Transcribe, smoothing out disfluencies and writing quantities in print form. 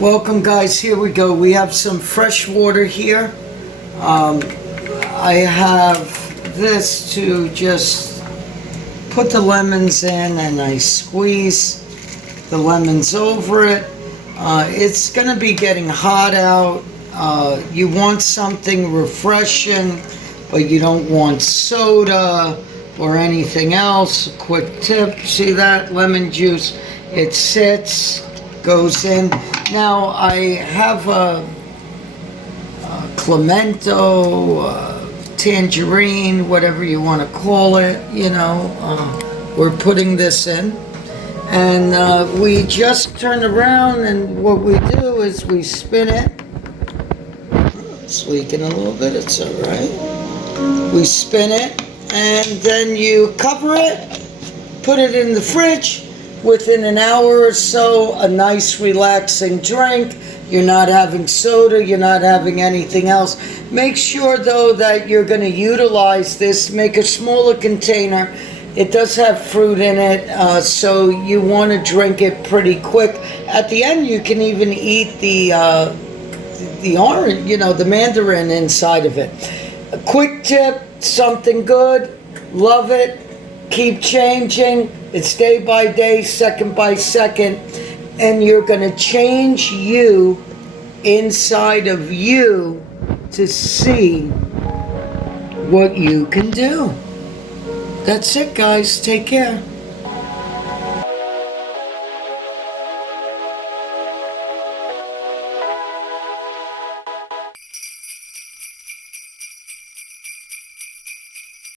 Welcome guys, here we go. We have some fresh water here. I have this to just put the lemons in, and I squeeze the lemons over it. It's going to be getting hot out. You want something refreshing, but you don't want soda or anything else. A quick tip, see that lemon juice? It sits, goes in. Now I have a Clemento, tangerine, whatever you want to call it, we're putting this in. And we just turn around, and what we do is we spin it. It's leaking a little bit, it's all right. We spin it, and then you cover it, put it in the fridge. Within an hour or so, a nice relaxing drink. You're not having soda, you're not having anything else. Make sure though that you're going to utilize this. Make a smaller container. It does have fruit in it, so you want to drink it pretty quick. At the end, you can even eat the orange, the mandarin inside of it. A quick tip, something good, love it, keep changing. It's day by day, second by second, and you're going to change you inside of you to see what you can do. That's it, guys. Take care.